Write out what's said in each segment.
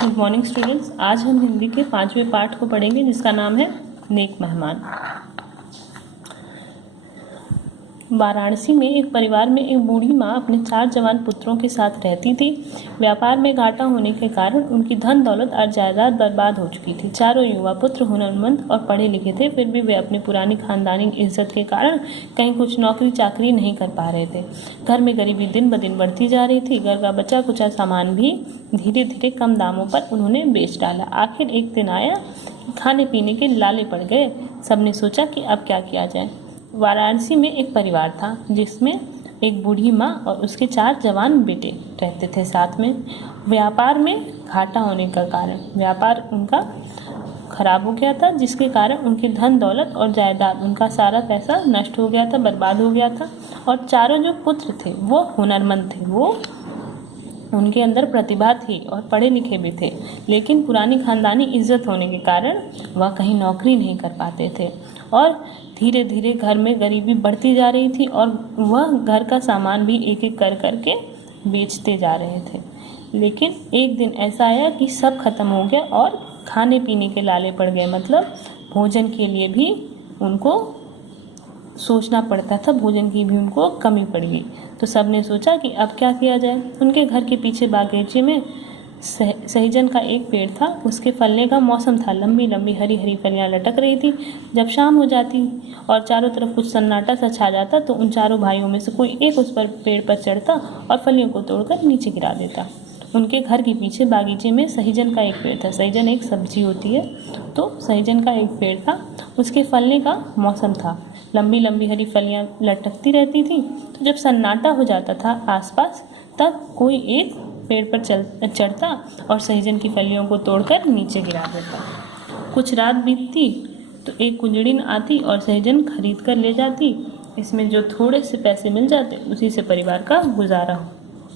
Good morning students. आज हम हिंदी के 5वें पाठ को पढ़ेंगे जिसका नाम है नेक मेहमान। वाराणसी में एक परिवार में एक बूढ़ी माँ अपने 4 जवान पुत्रों के साथ रहती थी। व्यापार में घाटा होने के कारण उनकी धन दौलत और जायदाद बर्बाद हो चुकी थी। चारों युवा पुत्र हुनरमंद और पढ़े लिखे थे, फिर भी वे अपनी पुरानी खानदानी इज्जत के कारण कहीं कुछ नौकरी चाकरी नहीं कर पा रहे थे। घर में गरीबी दिन ब दिन बढ़ती जा रही थी। घर का बचा कुचा सामान भी धीरे धीरे कम दामों पर उन्होंने बेच डाला। आखिर एक दिन आया, खाने पीने के लाले पड़ गए। सबने सोचा कि अब क्या किया जाए। वाराणसी में एक परिवार था जिसमें एक बूढ़ी माँ और उसके 4 जवान बेटे रहते थे साथ में। व्यापार में घाटा होने का कारण व्यापार उनका खराब हो गया था, जिसके कारण उनकी धन दौलत और जायदाद, उनका सारा पैसा नष्ट हो गया था, बर्बाद हो गया था। और चारों जो पुत्र थे वो हुनरमंद थे, वो उनके अंदर प्रतिभा थी और पढ़े लिखे भी थे, लेकिन पुरानी खानदानी इज्जत होने के कारण वह कहीं नौकरी नहीं कर पाते थे और धीरे धीरे घर में गरीबी बढ़ती जा रही थी और वह घर का सामान भी एक एक कर करके बेचते जा रहे थे। लेकिन एक दिन ऐसा आया कि सब खत्म हो गया और खाने पीने के लाले पड़ गए, मतलब भोजन के लिए भी उनको सोचना पड़ता था, भोजन की भी उनको कमी पड़ गई। तो सब ने सोचा कि अब क्या किया जाए। उनके घर के पीछे बागीचे में सहजन का एक पेड़ था। उसके फलने का मौसम था। लंबी लंबी हरी हरी फलियां लटक रही थी। जब शाम हो जाती और चारों तरफ कुछ सन्नाटा सा छा जाता तो उन चारों भाइयों में से कोई एक उस पर पेड़ पर चढ़ता और फलियों को तोड़कर नीचे गिरा देता। उनके घर के पीछे बागीचे में सहजन का एक पेड़ था। सहजन एक सब्जी होती है, तो सहजन का एक पेड़ था। उसके फलने का मौसम था। लंबी लंबी हरी फलियां लटकती रहती थी। तो जब सन्नाटा हो जाता था आसपास, तब कोई एक पेड़ पर चढ़ता और सहजन की फलियों को तोड़कर नीचे गिरा देता। कुछ रात बीतती तो एक कुंजड़िन आती और सहजन खरीद कर ले जाती। इसमें जो थोड़े से पैसे मिल जाते उसी से परिवार का गुजारा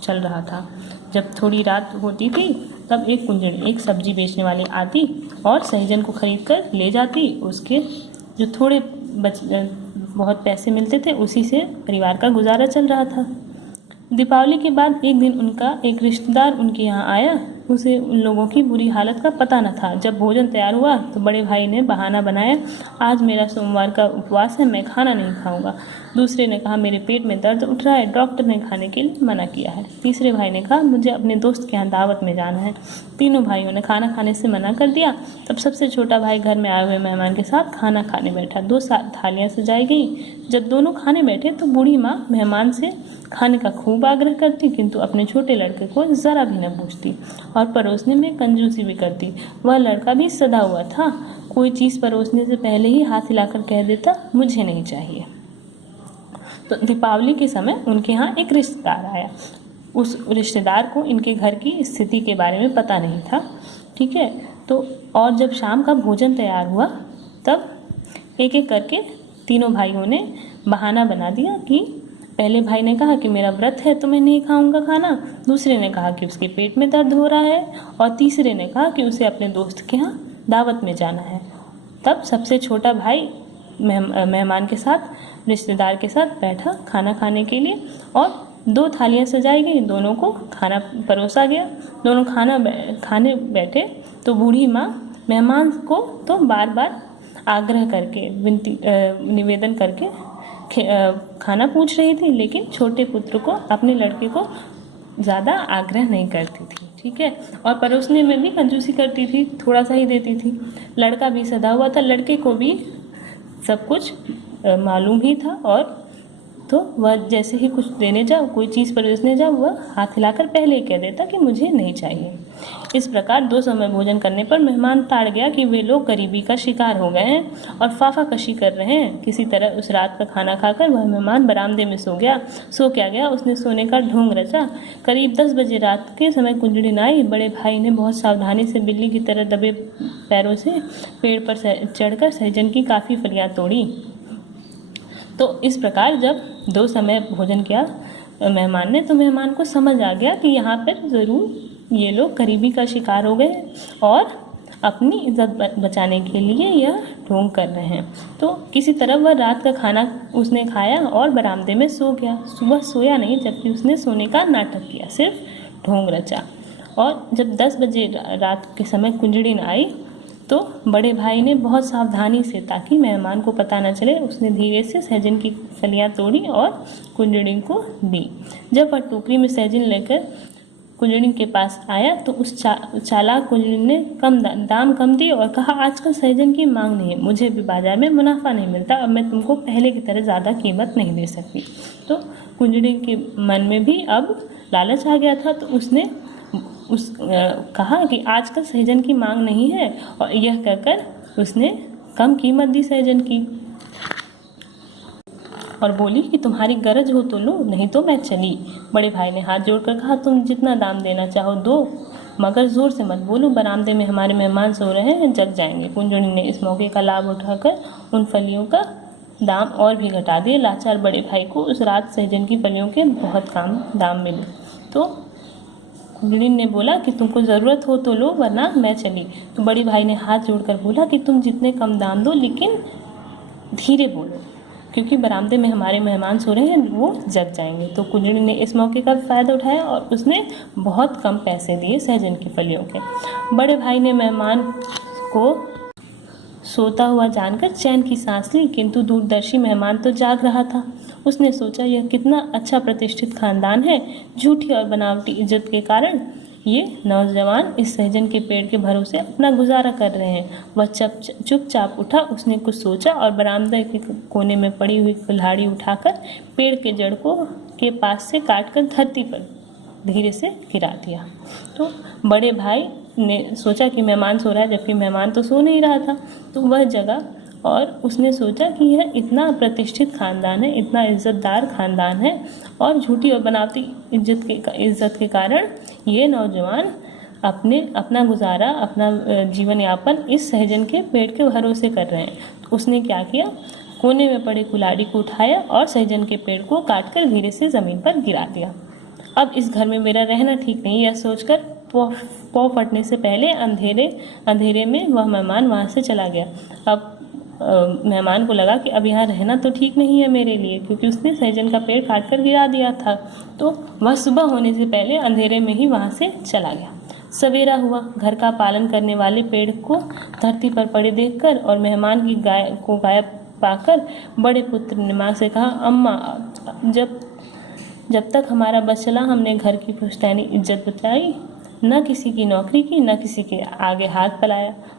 चल रहा था। जब थोड़ी रात होती थी तब एक कुंजड़ी, एक सब्जी बेचने वाली आती और सहजन को खरीद कर ले जाती। उसके जो थोड़े बहुत पैसे मिलते थे उसी से परिवार का गुजारा चल रहा था। दीपावली के बाद एक दिन उनका एक रिश्तेदार उनके यहाँ आया। उसे उन लोगों की बुरी हालत का पता न था। जब भोजन तैयार हुआ तो बड़े भाई ने बहाना बनाया, आज मेरा सोमवार का उपवास है, मैं खाना नहीं खाऊंगा। दूसरे ने कहा, मेरे पेट में दर्द उठ रहा है, डॉक्टर ने खाने के लिए मना किया है। तीसरे भाई ने कहा, मुझे अपने दोस्त के यहाँ दावत में जाना है। तीनों भाइयों ने खाना खाने से मना कर दिया। तब सबसे छोटा भाई घर में आए हुए मेहमान के साथ खाना खाने बैठा। 2 थालियाँ सजाई गई। जब दोनों खाने बैठे तो बूढ़ी माँ मेहमान से खाने का खूब आग्रह करती, किंतु अपने छोटे लड़के को जरा भी न पूछती और परोसने में कंजूसी भी करती। वह लड़का भी सदा हुआ था, कोई चीज़ परोसने से पहले ही हाथ हिलाकर कह देता, मुझे नहीं चाहिए। तो दीपावली के समय उनके यहाँ एक रिश्तेदार आया। उस रिश्तेदार को इनके घर की स्थिति के बारे में पता नहीं था, ठीक है। तो और जब शाम का भोजन तैयार हुआ तब एक एक करके तीनों भाइयों ने बहाना बना दिया कि पहले भाई ने कहा कि मेरा व्रत है तो मैं नहीं खाऊंगा खाना, दूसरे ने कहा कि उसके पेट में दर्द हो रहा है और तीसरे ने कहा कि उसे अपने दोस्त के यहाँ दावत में जाना है। तब सबसे छोटा भाई मेहमान के साथ, रिश्तेदार के साथ बैठा खाना खाने के लिए और 2 थालियाँ सजाई गई, दोनों को खाना परोसा गया। दोनों खाने बैठे तो बूढ़ी माँ मेहमान को तो बार बार आग्रह करके निवेदन करके खाना पूछ रही थी, लेकिन छोटे पुत्र को, अपने लड़के को ज़्यादा आग्रह नहीं करती थी, ठीक है। और परोसने में भी कंजूसी करती थी, थोड़ा सा ही देती थी। लड़का भी सदा हुआ था, लड़के को भी सब कुछ मालूम ही था और तो वह जैसे ही कुछ देने जाओ, कोई चीज़ परोसने जाओ, वह हाथ हिलाकर पहले ही कह देता कि मुझे नहीं चाहिए। इस प्रकार 2 समय भोजन करने पर मेहमान ताड़ गया कि वे लोग गरीबी का शिकार हो गए हैं और फाफा कशी कर रहे हैं। किसी तरह उस रात का खाना खाकर वह मेहमान बरामदे में सो गया। सो क्या गया, उसने सोने का ढोंग रचा। करीब 10 बजे रात के समय कुंजड़िन आई। बड़े भाई ने बहुत सावधानी से बिल्ली की तरह दबे पैरों से पेड़ पर चढ़कर सहजन की काफ़ी फलियाँ तोड़ी। तो इस प्रकार जब 2 समय भोजन किया मेहमान ने, तो मेहमान को समझ आ गया कि यहाँ पर ज़रूर ये लोग गरीबी का शिकार हो गए और अपनी इज्जत बचाने के लिए यह ढोंग कर रहे हैं। तो किसी तरह वह रात का खाना उसने खाया और बरामदे में सो गया। सुबह सोया नहीं, जबकि उसने सोने का नाटक किया, सिर्फ ढोंग रचा। और जब 10 बजे रात के समय कुंजड़िन आई तो बड़े भाई ने बहुत सावधानी से, ताकि मेहमान को पता न चले, उसने धीरे से सहजन की फलियां तोड़ी और कुंजड़िन को दी। जब वह टोकरी में सहजन लेकर कुंजड़िन के पास आया तो उस चालाक कुंजड़िन ने दाम कम दिए और कहा, आजकल सहजन की मांग नहीं है, मुझे भी बाजार में मुनाफा नहीं मिलता, अब मैं तुमको पहले की तरह ज़्यादा कीमत नहीं दे सकती। तो कुंजड़िन के मन में भी अब लालच आ गया था, तो उसने कहा कि आजकल सहजन की मांग नहीं है, और यह कहकर उसने कम कीमत दी सहजन की और बोली कि तुम्हारी गरज हो तो लो, नहीं तो मैं चली। बड़े भाई ने हाथ जोड़कर कहा, तुम जितना दाम देना चाहो दो, मगर जोर से मत बोलो, बरामदे में हमारे मेहमान सो रहे हैं, जग जाएंगे। कुंजड़िन ने इस मौके का लाभ उठाकर उन फलियों का दाम और भी घटा दिए। लाचार बड़े भाई को उस रात सहजन की फलियों के बहुत कम दाम मिले। तो कुंजड़िन ने बोला कि तुमको ज़रूरत हो तो लो, वरना मैं चली। तो बड़े भाई ने हाथ जोड़कर बोला कि तुम जितने कम दाम दो, लेकिन धीरे बोलो, क्योंकि बरामदे में हमारे मेहमान सो रहे हैं, वो जग जाएंगे। तो कुंजड़िन ने इस मौके का फ़ायदा उठाया और उसने बहुत कम पैसे दिए सहजन की फलियों के। बड़े भाई ने मेहमान को सोता हुआ जानकर चैन की सांस ली, किंतु दूरदर्शी मेहमान तो जाग रहा था। उसने सोचा, यह कितना अच्छा प्रतिष्ठित खानदान है, झूठी और बनावटी इज्जत के कारण ये नौजवान इस सहजन के पेड़ के भरोसे अपना गुजारा कर रहे हैं। वह चुपचाप उठा, उसने कुछ सोचा और बरामदे के कोने में पड़ी हुई कुल्हाड़ी उठाकर पेड़ के जड़ को के पास से काटकर धरती पर धीरे से गिरा दिया। तो बड़े भाई ने सोचा कि मेहमान सो रहा है, जबकि मेहमान तो सो नहीं रहा था। तो वह जगा और उसने सोचा कि यह इतना प्रतिष्ठित खानदान है, इतना इज्जतदार खानदान है, और झूठी और बनावटी इज्जत के कारण ये नौजवान अपना गुजारा, अपना जीवन यापन इस सहजन के पेड़ के भरोसे कर रहे हैं। उसने क्या किया, कोने में पड़े कुल्हाड़ी को उठाया और सहजन के पेड़ को काटकर धीरे से ज़मीन पर गिरा दिया। अब इस घर में मेरा रहना ठीक नहीं, यह सोचकर पौ फटने से पहले अंधेरे में वह मेहमान वहाँ से चला गया। अब मेहमान को लगा कि अब यहाँ रहना तो ठीक नहीं है मेरे लिए, क्योंकि उसने सहजन का पेड़ काट कर गिरा दिया था। तो वह सुबह होने से पहले अंधेरे में ही वहाँ से चला गया। सवेरा हुआ। घर का पालन करने वाले पेड़ को धरती पर पड़े देखकर और मेहमान की गायब पाकर बड़े पुत्र ने माँ से कहा, अम्मा, जब तक हमारा बस चला हमने घर की पुश्तैनी इज्जत बचाई, न किसी की नौकरी की, न किसी के आगे हाथ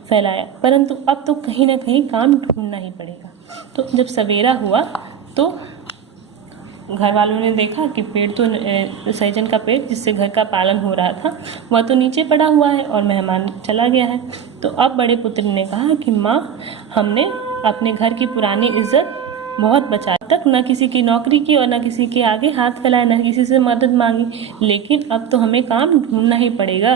फैलाया, परंतु अब तो कहीं ना कहीं काम ढूंढना ही पड़ेगा। तो जब सवेरा हुआ तो घर वालों ने देखा कि पेड़ तो सहजन का पेड़ जिससे घर का पालन हो रहा था वह तो नीचे पड़ा हुआ है और मेहमान चला गया है। तो अब बड़े पुत्र ने कहा कि माँ, हमने अपने घर की पुरानी इज्जत बहुत बचा, तक न किसी की नौकरी की और न किसी के आगे हाथ फैलाया, न किसी से मदद मांगी, लेकिन अब तो हमें काम ढूंढना ही पड़ेगा।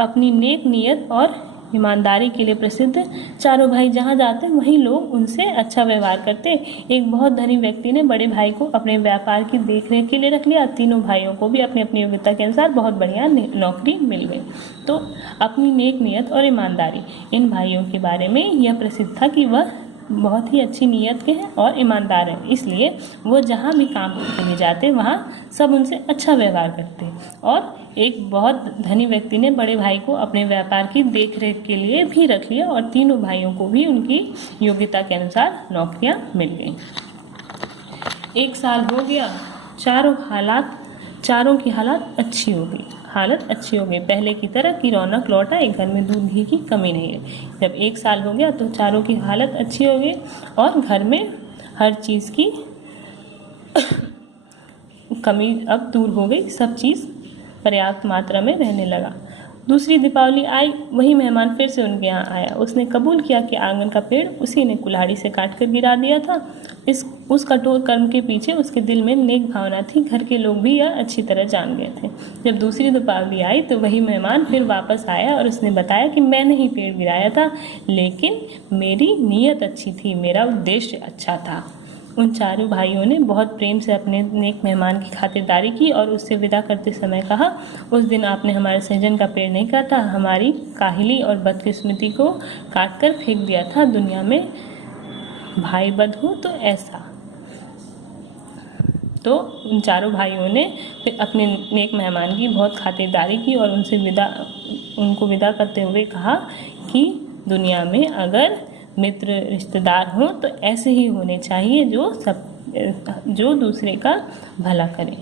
अपनी नेक नीयत और ईमानदारी के लिए प्रसिद्ध चारों भाई जहाँ जाते वहीं लोग उनसे अच्छा व्यवहार करते। एक बहुत धनी व्यक्ति ने बड़े भाई को अपने व्यापार की देखरेख के लिए रख लिया। तीनों भाइयों को भी अपनी अपनी योग्यता के अनुसार बहुत बढ़िया नौकरी मिल गई। तो अपनी नेक नीयत और ईमानदारी, इन भाइयों के बारे में यह प्रसिद्ध था कि वह बहुत ही अच्छी नीयत के हैं और ईमानदार हैं, इसलिए वो जहाँ भी काम के लिए जाते वहाँ सब उनसे अच्छा व्यवहार करते। और एक बहुत धनी व्यक्ति ने बड़े भाई को अपने व्यापार की देखरेख के लिए भी रख लिया और तीनों भाइयों को भी उनकी योग्यता के अनुसार नौकरियाँ मिल गईं। 1 साल हो गया, चारों की हालत अच्छी हो गई। पहले की तरह की रौनक लौट आई, घर में दूध घी की कमी नहीं है। जब 1 साल हो गया तो चारों की हालत अच्छी हो गई और घर में हर चीज़ की कमी अब दूर हो गई, सब चीज़ पर्याप्त मात्रा में रहने लगा। दूसरी दीपावली आई, वही मेहमान फिर से उनके यहाँ आया। उसने कबूल किया कि आंगन का पेड़ उसी ने कुल्हाड़ी से काट कर गिरा दिया था। उस कठोर कर्म के पीछे उसके दिल में नेक भावना थी। घर के लोग भी यह अच्छी तरह जान गए थे। जब दूसरी दीपावली आई तो वही मेहमान फिर वापस आया और उसने बताया कि मैंने ही पेड़ गिराया था, लेकिन मेरी नीयत अच्छी थी, मेरा उद्देश्य अच्छा था। उन चारों भाइयों ने बहुत प्रेम से अपने नेक मेहमान की खातिरदारी की और उससे विदा करते समय कहा, उस दिन आपने हमारे सहजन का पेड़ नहीं काटा, हमारी काहिली और बदकिस्मती को काट कर फेंक दिया था। दुनिया में भाई बद हो तो ऐसा। तो उन चारों भाइयों ने फिर अपने नेक मेहमान की बहुत खातिरदारी की और उनको विदा करते हुए कहा कि दुनिया में अगर मित्र रिश्तेदार हों तो ऐसे ही होने चाहिए जो दूसरे का भला करें।